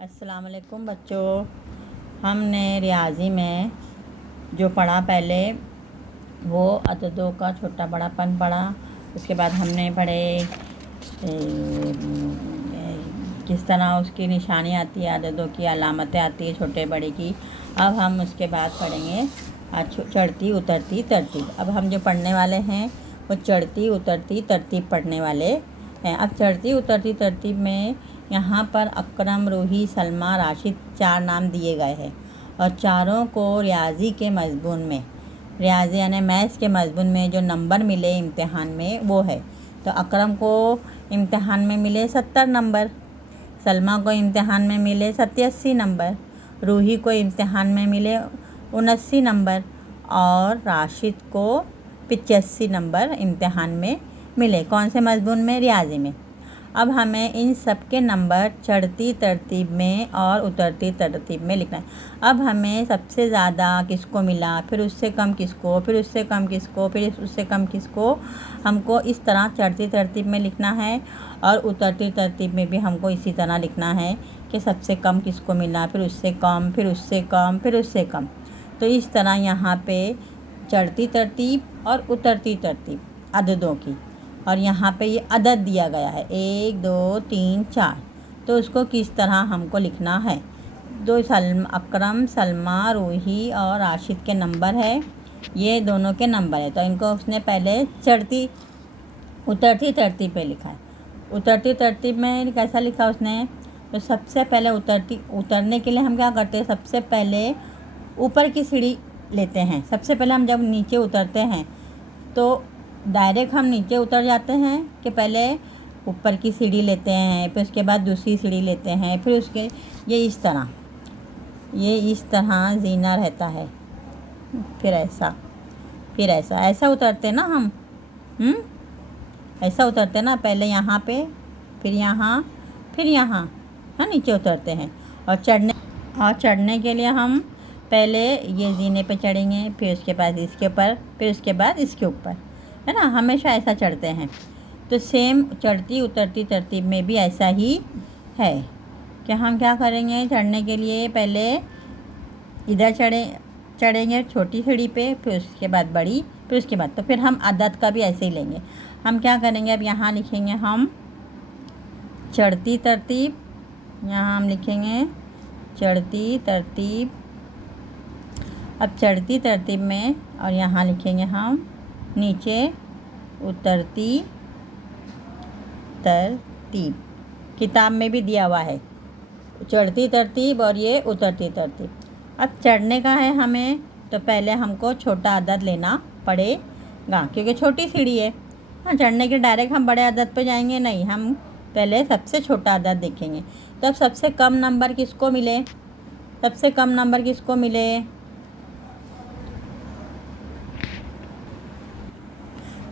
अस्सलाम वालेकुम बच्चों। हमने रियाजी में जो पढ़ा पहले वो अददों का छोटा बड़ापन पढ़ा। उसके बाद हमने पढ़े किस तरह उसकी निशानी आती है, अददों की अलामतें आती है छोटे बड़े की। अब हम उसके बाद पढ़ेंगे चढ़ती उतरती तरतीब। अब हम जो पढ़ने वाले हैं वो चढ़ती उतरती तरतीब पढ़ने वाले हैं। अब चढ़ती उतरती तरतीब में यहाँ पर अकरम, रूही, सलमा, राशिद 4 नाम दिए गए हैं और चारों को रियाजी के मज़मून में, रियाजी यानी मैथ्स के मज़मून में जो नंबर मिले इम्तिहान में वो है। तो अकरम को इम्तिहान में मिले 70 नंबर, सलमा को इम्तिहान में मिले 87 नंबर, रूही को इम्तिहान में मिले 79 नंबर और राशिद को 85 नंबर इम्तिहान में मिले। कौन से मज़मून में? रियाजी में। अब हमें इन सब के नंबर चढ़ती तरतीब में और उतरती तरतीब में लिखना है। अब हमें सबसे ज़्यादा किसको मिला, फिर उससे कम किसको, फिर उससे कम किसको, फिर उससे कम किसको, हमको इस तरह चढ़ती तरतीब में लिखना है और उतरती तरतीब में भी हमको इसी तरह लिखना है कि सबसे कम किसको मिला, फिर उससे कम, फिर उससे कम, फिर उससे कम। तो इस तरह यहाँ पे चढ़ती तरतीब और उतरती तरतीब अददों की, और यहाँ पे ये अदद दिया गया है 1 2 3 4। तो उसको किस तरह हमको लिखना है। अकरम, सलमा, रूही और राशिद के नंबर है, ये दोनों के नंबर है। तो इनको उसने पहले चढ़ती उतरती तरतीब पे लिखा है। उतरती तरतीब में कैसा लिखा उसने? तो सबसे पहले उतरने के लिए हम क्या करते हैं, सबसे पहले ऊपर की सीढ़ी लेते हैं। सबसे पहले हम जब नीचे उतरते हैं तो डायरेक्ट हम नीचे उतर जाते हैं कि पहले ऊपर की सीढ़ी लेते हैं, फिर उसके बाद दूसरी सीढ़ी लेते हैं, फिर उसके ये इस तरह जीना रहता है। फिर ऐसा उतरते ना हम, ऐसा उतरते ना, पहले यहाँ पे, फिर यहाँ, फिर यहाँ, हाँ, नीचे उतरते हैं। और चढ़ने के लिए हम पहले ये जीने पे चढ़ेंगे, फिर उसके बाद इसके ऊपर, फिर उसके बाद इसके ऊपर, है ना, हमेशा ऐसा चढ़ते हैं। तो सेम चढ़ती उतरती तरतीब में भी ऐसा ही है कि हम क्या करेंगे, चढ़ने के लिए पहले इधर चढ़ेंगे छोटी सीढ़ी पे, फिर उसके बाद बड़ी, फिर उसके बाद, तो फिर हम अदद का भी ऐसे ही लेंगे। हम क्या करेंगे, अब यहाँ लिखेंगे हम चढ़ती तरतीब, यहाँ हम लिखेंगे चढ़ती तरतीब। अब चढ़ती तरतीब में और यहाँ लिखेंगे हम नीचे उतरती तरतीब। किताब में भी दिया हुआ है चढ़ती तरतीब और ये उतरती तरतीब। अब चढ़ने का है हमें, तो पहले हमको छोटा अदद लेना पड़ेगा क्योंकि छोटी सीढ़ी है। हाँ, चढ़ने के डायरेक्ट हम बड़े अदद पे जाएंगे नहीं, हम पहले सबसे छोटा अदद देखेंगे। तो अब सबसे कम नंबर किसको मिले, सबसे कम नंबर किसको मिले,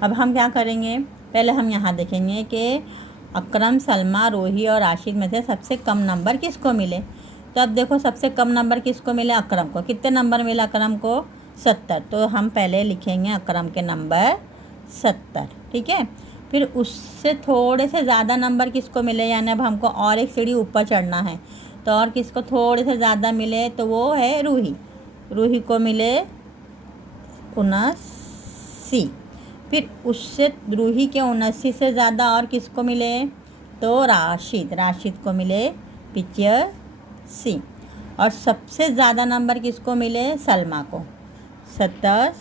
अब हम क्या करेंगे, पहले हम यहाँ देखेंगे कि अकरम, सलमा, रूही और राशिद में से सबसे कम नंबर किसको मिले। तो अब देखो सबसे कम नंबर किसको मिले, अकरम को। कितने नंबर मिला अकरम को? 70। तो हम पहले लिखेंगे अकरम के नंबर 70, ठीक है। फिर उससे थोड़े से ज़्यादा नंबर किसको मिले, यानी अब हमको और एक सीढ़ी ऊपर चढ़ना है, तो और किसको थोड़े से ज़्यादा मिले, तो वो है रूही। रूही को मिले 79। फिर उससे रूही के 79 से ज़्यादा और किसको मिले, तो राशिद को मिले 85। और सबसे ज़्यादा नंबर किसको मिले, सलमा को 87,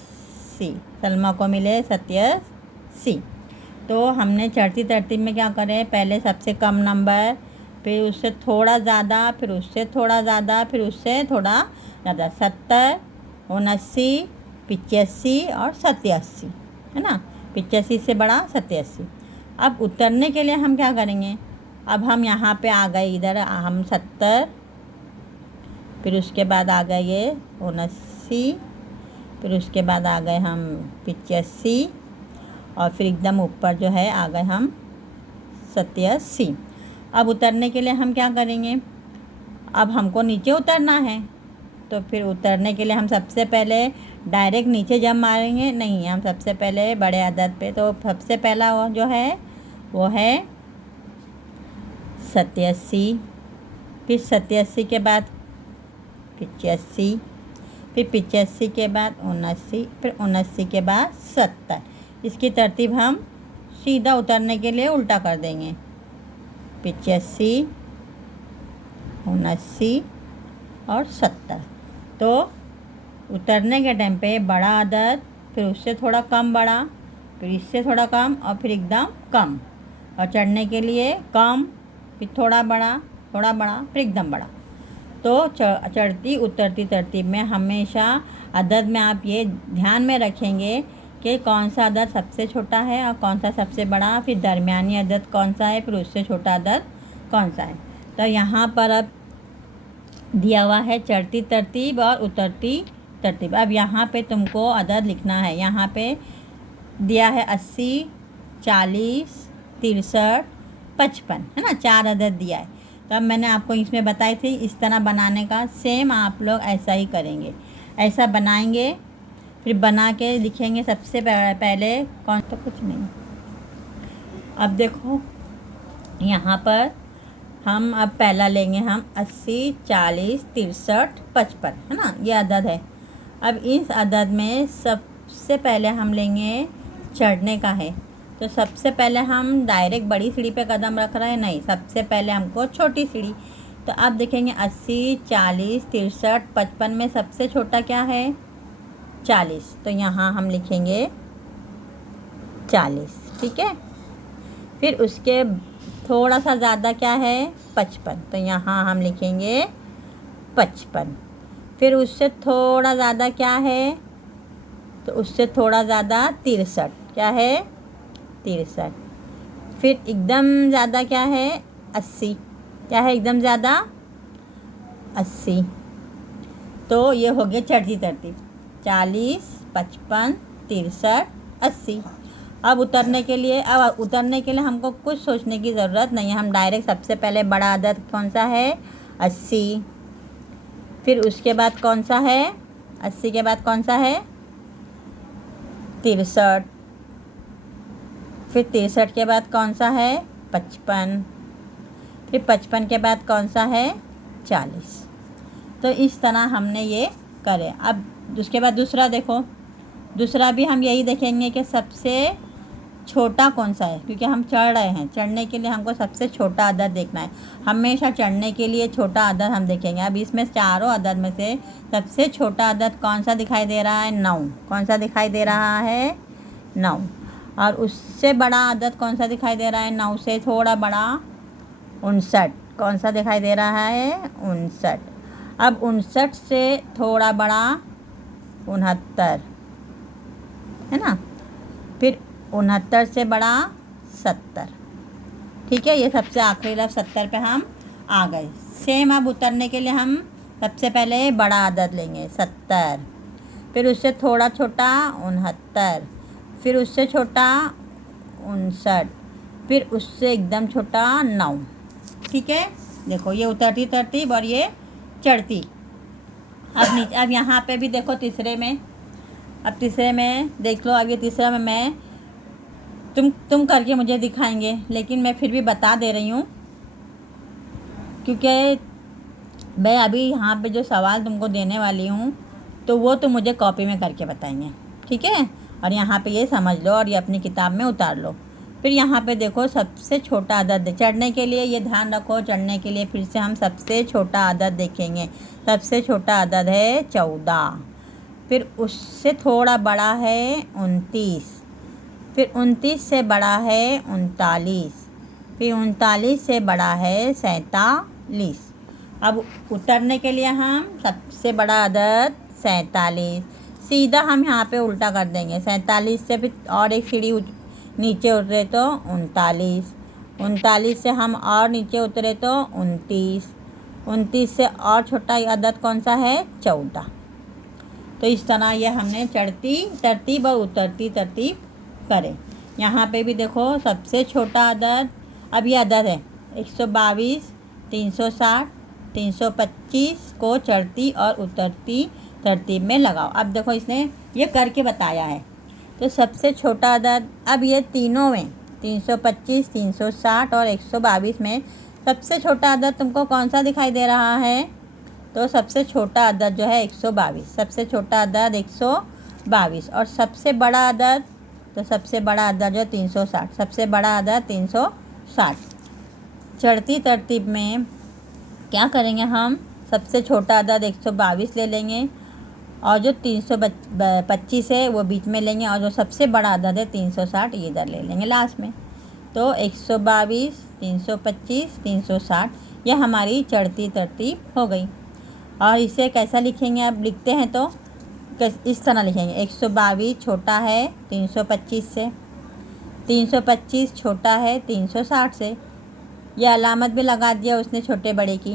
सलमा को मिले 87। तो हमने चढ़ती तरतीब में क्या करें, पहले सबसे कम नंबर, फिर उससे थोड़ा ज़्यादा, फिर उससे थोड़ा ज़्यादा, फिर उससे थोड़ा ज़्यादा, 70, 79, 85 और 87, है ना, 85 से बड़ा 87। अब उतरने के लिए हम क्या करेंगे, अब हम यहाँ पे आ गए, इधर हम 70, फिर उसके बाद आ गए ये 79, फिर उसके बाद आ गए हम 85 और फिर एकदम ऊपर जो है आ गए हम 87। अब उतरने के लिए हम क्या करेंगे, अब हमको नीचे उतरना है, तो फिर उतरने के लिए हम सबसे पहले डायरेक्ट नीचे जंप मारेंगे नहीं, हम सबसे पहले बड़े अदद पे। तो सबसे पहला जो है वो है 87, फिर 87 के बाद 85, फिर 85 के बाद 79, फिर 79 के बाद 70। इसकी तरतीब हम सीधा उतरने के लिए उल्टा कर देंगे। 85, 79 और 70। तो उतरने के टाइम पे बड़ा अदद, फिर उससे थोड़ा कम बड़ा, फिर इससे थोड़ा कम और फिर एकदम कम, और चढ़ने के लिए कम, फिर थोड़ा बड़ा, थोड़ा बड़ा, फिर एकदम बड़ा। तो चढ़ती उतरती तरतीब में हमेशा अदद में आप ये ध्यान में रखेंगे कि कौन सा अदद सबसे छोटा है और कौन सा सबसे बड़ा, फिर दरमियानी अदद कौन सा है, फिर उससे छोटा अदद कौन सा है। तो यहाँ पर अब दिया हुआ है चढ़ती तरतीब और उतरती तरतीब। अब यहाँ पे तुमको अदद लिखना है। यहाँ पे दिया है 80, 40, 63, 55, है ना, 4 अदद दिया है। तो अब मैंने आपको इसमें बताई थी इस तरह बनाने का। सेम आप लोग ऐसा ही करेंगे, ऐसा बनाएंगे, फिर बना के लिखेंगे। सबसे पहले कौन, तो कुछ नहीं। अब देखो यहाँ पर हम अब पहला लेंगे हम 80, 40, 63, 55, है ना, ये अदद है। अब इस अदद में सबसे पहले हम लेंगे चढ़ने का है। तो सबसे पहले हम डायरेक्ट बड़ी सीढ़ी पे कदम रख रहे हैं, नहीं, सबसे पहले हमको छोटी सीढ़ी। तो अब देखेंगे 80, 40, 63, 55 में सबसे छोटा क्या है, 40। तो यहाँ हम लिखेंगे 40, ठीक है। फिर उसके थोड़ा सा ज़्यादा क्या है, 55। तो यहाँ हम लिखेंगे 55। फिर उससे थोड़ा ज़्यादा क्या है, तो उससे थोड़ा ज़्यादा 63, क्या है, 63। फिर एकदम ज़्यादा क्या है, 80, क्या है एकदम ज़्यादा, 80। तो ये हो गया चढ़ती तरतीब, 40, 55, 63, 80। अब उतरने के लिए हमको कुछ सोचने की ज़रूरत नहीं है। हम डायरेक्ट सबसे पहले बड़ा अदद कौन सा है, 80। फिर उसके बाद कौन सा है, 80 के बाद कौन सा है, 63। फिर 63 के बाद कौन सा है, 55। फिर 55 के बाद कौन सा है, 40। तो इस तरह हमने ये करे। अब उसके बाद दूसरा देखो, दूसरा भी हम यही देखेंगे कि सबसे छोटा कौन सा है, क्योंकि हम चढ़ रहे हैं। चढ़ने के लिए हमको सबसे छोटा अदद देखना है। हमेशा चढ़ने के लिए छोटा अदद हम देखेंगे। अब इसमें चारों अदद में से सबसे छोटा अदद कौन सा दिखाई दे रहा है, 9। कौन सा दिखाई दे रहा है, 9। और उससे बड़ा अदद कौन सा दिखाई दे रहा है, 9 से थोड़ा बड़ा, 59। कौन सा दिखाई दे रहा है, 59। अब 59 से थोड़ा बड़ा 69, है ना। फिर 69 से बड़ा 70, ठीक है। ये सबसे आखिरी लफ्ज़ 70 पे हम आ गए। सेम अब उतरने के लिए हम सबसे पहले बड़ा अदद लेंगे, 70। फिर उससे थोड़ा छोटा 69, फिर उससे छोटा 59, फिर उससे एकदम छोटा 9, ठीक है। देखो ये उतरती तरतीब और ये चढ़ती। अब नीचे, अब यहाँ पे भी देखो तीसरे में, अब तीसरे में देख लो। अब ये तीसरा में मैं तुम करके मुझे दिखाएंगे, लेकिन मैं फिर भी बता दे रही हूँ, क्योंकि मैं अभी यहाँ पे जो सवाल तुमको देने वाली हूँ तो वो तुम मुझे कॉपी में करके बताएंगे, ठीक है। और यहाँ पे ये समझ लो और ये अपनी किताब में उतार लो। फिर यहाँ पे देखो सबसे छोटा अदद, चढ़ने के लिए ये ध्यान रखो, चढ़ने के लिए फिर से हम सबसे छोटा अदद देखेंगे। सबसे छोटा अदद है 14। फिर उससे थोड़ा बड़ा है 29। फिर 29 से बड़ा है 39। फिर 39 से बड़ा है 47। अब उतरने के लिए हम सबसे बड़ा अदद 47, सीधा हम यहाँ पे उल्टा कर देंगे। 47 से फिर और एक सीढ़ी नीचे उतरे तो 39। 39 से हम और नीचे उतरे तो 29। 29 से और छोटा अदद कौन सा है, 14। तो इस तरह ये हमने चढ़ती तरतीब और उतरती तरतीब करे। यहाँ पे भी देखो सबसे छोटा अदद, अब ये अदद है 122, 360, 325 को चढ़ती और उतरती तरतीब में लगाओ। अब देखो इसने ये करके बताया है। तो सबसे छोटा अदद, अब ये तीनों में 325, 360 और 122 में सबसे छोटा अदद तुमको कौन सा दिखाई दे रहा है? तो सबसे छोटा अदद जो है 122, सबसे छोटा अदद 122। और सबसे बड़ा अदद, तो सबसे बड़ा अदद जो है 360, सबसे बड़ा अदद 360। चढ़ती तरतीब में क्या करेंगे हम? सबसे छोटा अदद 122 ले लेंगे और जो 325 है वो बीच में लेंगे और जो सबसे बड़ा अदद है 360 ये इधर ले लेंगे लास्ट में। तो 122, 325, 360 ये हमारी चढ़ती तरतीब हो गई। और इसे कैसा लिखेंगे? अब लिखते हैं तो इस तरह लिखेंगे। 122 छोटा है 325 से, 325 छोटा है 360 से। ये अलामत भी लगा दिया उसने छोटे बड़े की,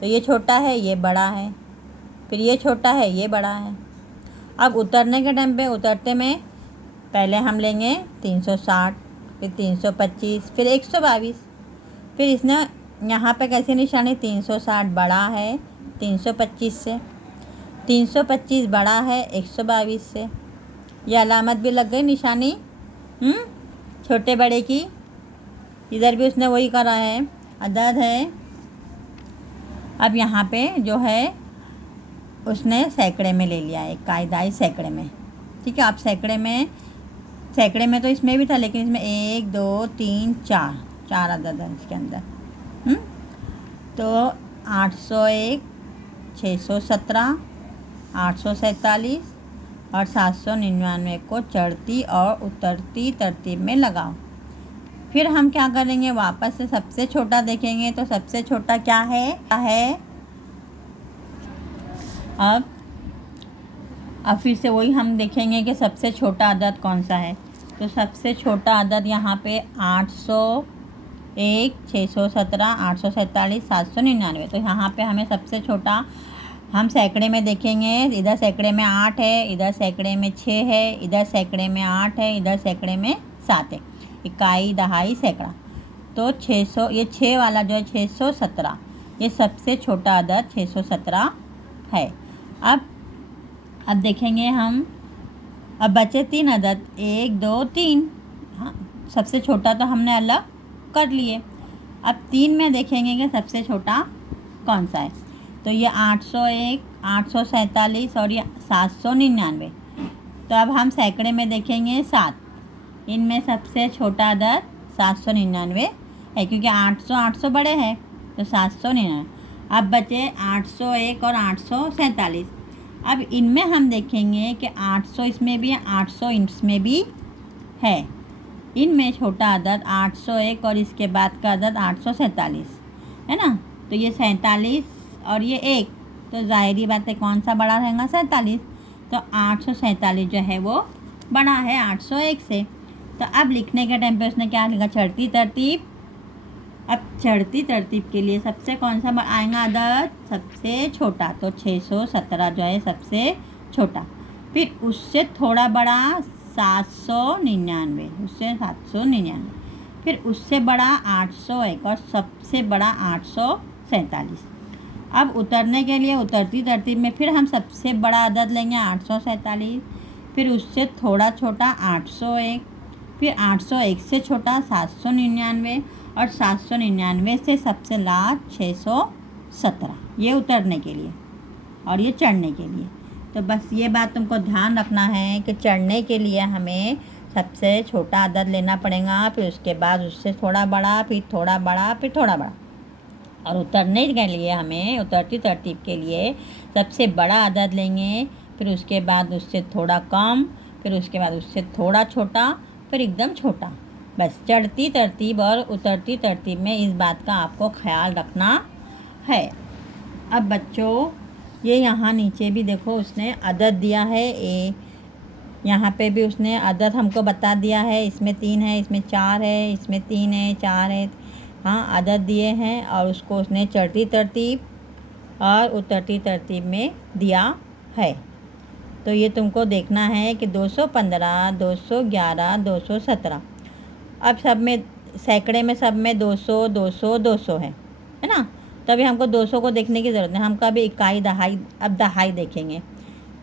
तो ये छोटा है ये बड़ा है, फिर ये छोटा है ये बड़ा है। अब उतरने के टाइम पे उतरते में पहले हम लेंगे 360, फिर 325, फिर 122। फिर इसने यहाँ पे कैसी निशानी? 360 बड़ा है 325 से, 325 बड़ा है 122 से। ये अलामत भी लग गई निशानी छोटे बड़े की। इधर भी उसने वही करा है, अदद है। अब यहाँ पे जो है उसने सैकड़े में ले लिया है, एक कायदाई सैकड़े में। ठीक है, आप सैकड़े में तो इसमें भी था, लेकिन इसमें 1, 2, 3, 4 अदद है इसके अंदर। तो 801, 617, 847 और 799 को चढ़ती और उतरती तरतीब में लगाओ। फिर हम क्या करेंगे? वापस से सबसे छोटा देखेंगे। तो सबसे छोटा क्या है? अब फिर से वही हम देखेंगे कि सबसे छोटा अदद कौन सा है। तो सबसे छोटा अदद यहाँ पे 801, 617, 847, 799। तो यहाँ पे हमें सबसे छोटा हम सैकड़े में देखेंगे। इधर सैकड़े में 8 है, इधर सैकड़े में 6 है, इधर सैकड़े में 8 है, इधर सैकड़े में 7 है। इकाई, दहाई, सैकड़ा। तो 600, ये 6 वाला जो है 617, ये सबसे छोटा अदद 617 है। अब देखेंगे हम, अब बचे 3 अदद, 1, 2, 3। हाँ, सबसे छोटा तो हमने अलग कर लिए। अब 3 में देखेंगे कि सबसे छोटा कौन सा है। तो ये 801, 847 और ये 799। तो अब हम सैकड़े में देखेंगे 7। इनमें सबसे छोटा अदद 799 है, क्योंकि 800 बड़े हैं, तो 799। अब बचे 801 और 847। अब इनमें हम देखेंगे कि 800 इसमें भी है, 800 इसमें भी है। इनमें छोटा अदद 801 और इसके बाद का अदद 847 है ना। तो ये 47 और ये 1, तो ज़ाहिरी बात है कौन सा बड़ा रहेगा? 47। तो 847 जो है वो बड़ा है 801 से। तो अब लिखने के टाइम पे उसने क्या लिखा? चढ़ती तरतीब। अब चढ़ती तरतीब के लिए सबसे कौन सा आएगा अदद? सबसे छोटा। तो 617 जो है सबसे छोटा। फिर उससे थोड़ा बड़ा 799, उससे 799। फिर उससे बड़ा 801 और सबसे बड़ा 847। अब उतरने के लिए उतरती तरतीब में फिर हम सबसे बड़ा अदद लेंगे 847, फिर उससे थोड़ा छोटा 801, फिर 801 से छोटा 799 और 799 से सबसे लास्ट 617। ये उतरने के लिए और ये चढ़ने के लिए। तो बस ये बात तुमको ध्यान रखना है कि चढ़ने के लिए हमें सबसे छोटा अदद लेना पड़ेगा, फिर उसके बाद उससे थोड़ा बड़ा, फिर थोड़ा बड़ा, फिर थोड़ा बड़ा। और उतरने के लिए हमें उतरती तरतीब के लिए सबसे बड़ा अदद लेंगे, फिर उसके बाद उससे थोड़ा कम, फिर उसके बाद उससे थोड़ा छोटा, फिर एकदम छोटा। बस चढ़ती तरतीब और उतरती तरतीब में इस बात का आपको ख्याल रखना है। अब बच्चों ये यहाँ नीचे भी देखो उसने अदद दिया है। यहाँ पे भी उसने अदद हमको बता दिया है। इसमें 3 है, इसमें 4 है, इसमें 3 है, 4 है। हाँ, अदद दिए हैं और उसको उसने चढ़ती तरतीब और उतरती तरतीब में दिया है। तो ये तुमको देखना है कि 215, 211, 217। अब सब में सैकड़े में सब में 200, 200, 200 है ना। तभी हमको 200 को देखने की ज़रूरत नहीं, हम कभी इकाई, दहाई, अब दहाई देखेंगे।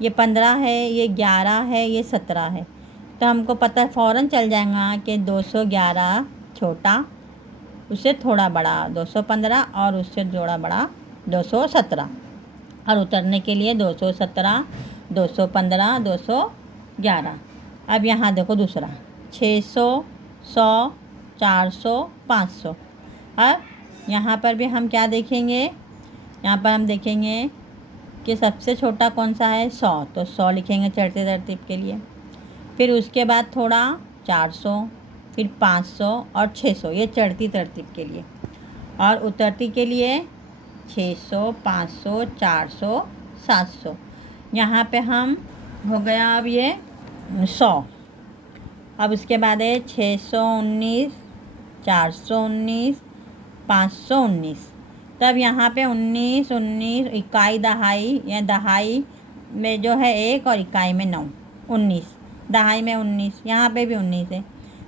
ये 15 है, ये 11 है, ये 17 है। तो हमको पता फ़ौरन चल जाएगा कि 211 छोटा उससे थोड़ा बड़ा 215 और उससे थोड़ा बड़ा 217, और उतरने के लिए 217, 215, 211। अब यहाँ देखो दूसरा 600, 100, 400, 500। अब यहाँ पर भी हम क्या देखेंगे, यहाँ पर हम देखेंगे कि सबसे छोटा कौन सा है, 100, तो 100 लिखेंगे चढ़ते तरतीब के लिए। फिर उसके बाद थोड़ा 400, फिर 500 और 600, ये चढ़ती तरतीब के लिए। और उतरती के लिए 600, 500, 400, 700। यहाँ पे हम हो गया अब ये 100। अब उसके बाद है 619, 419, 519। तब यहाँ पे 19, 19, इकाई दहाई या दहाई में जो है 1 और इकाई में 9, 19, दहाई में 19, यहाँ पे भी 19 है।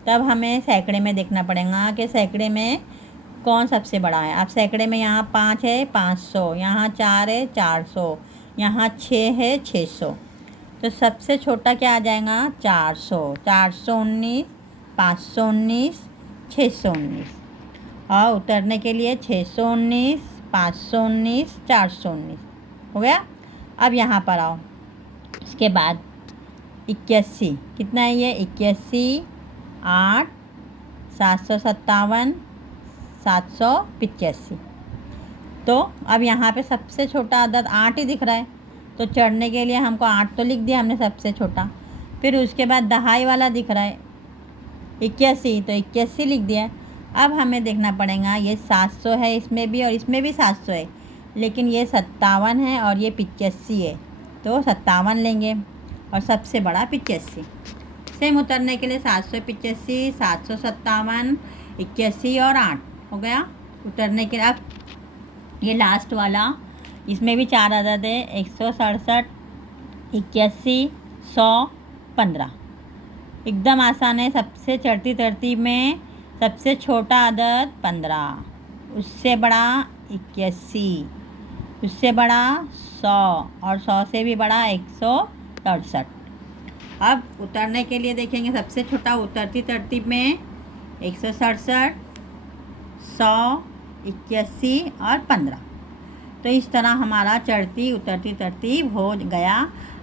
तब हमें सैकड़े में देखना पड़ेगा कि सैकड़े में कौन सबसे बड़ा है। अब सैकड़े में यहाँ 5 है 500, यहाँ 4 है 400, यहाँ 6 है 600। तो सबसे छोटा क्या आ जाएगा, 400, 419, 519, 619। और उतरने के लिए 619, 519, 419 हो गया। अब यहाँ पर आओ, इसके बाद 81, कितना है ये, 81, 8, 757, 785। तो अब यहाँ पे सबसे छोटा अदद 8 ही दिख रहा है, तो चढ़ने के लिए हमको 8 तो लिख दिया हमने सबसे छोटा। फिर उसके बाद दहाई वाला दिख रहा है 81, तो 81 लिख दिया। अब हमें देखना पड़ेगा, ये 700 है इसमें भी और इसमें भी 700 है, लेकिन ये 57 है और ये 85 है, तो 57 लेंगे और सबसे बड़ा 85। सेम उतरने के लिए 785, 757, 81 और 8 हो गया उतरने के लिए। अब ये लास्ट वाला, इसमें भी 4 अदद है, 167, 81, 100, 15। एकदम आसान है। सबसे चढ़ती तरतीब में सबसे छोटा अदद 15, उससे बड़ा 81, उससे बड़ा 100 और 100 से भी बड़ा 167। अब उतरने के लिए देखेंगे, सबसे छोटा उतरती तरतीब में 167, 100, 81 और 15। तो इस तरह हमारा चढ़ती उतरती तरतीब हो गया।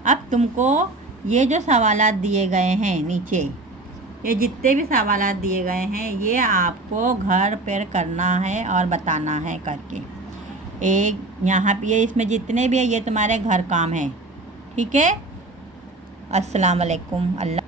अब तुमको ये जो सवालात दिए गए हैं नीचे, ये जितने भी सवालात दिए गए हैं, ये आपको घर पर करना है और बताना है करके। एक यहाँ पे ये इसमें जितने भी है ये तुम्हारे घर काम है, ठीक है। अस्सलाम वालेकुम। अल्लाह।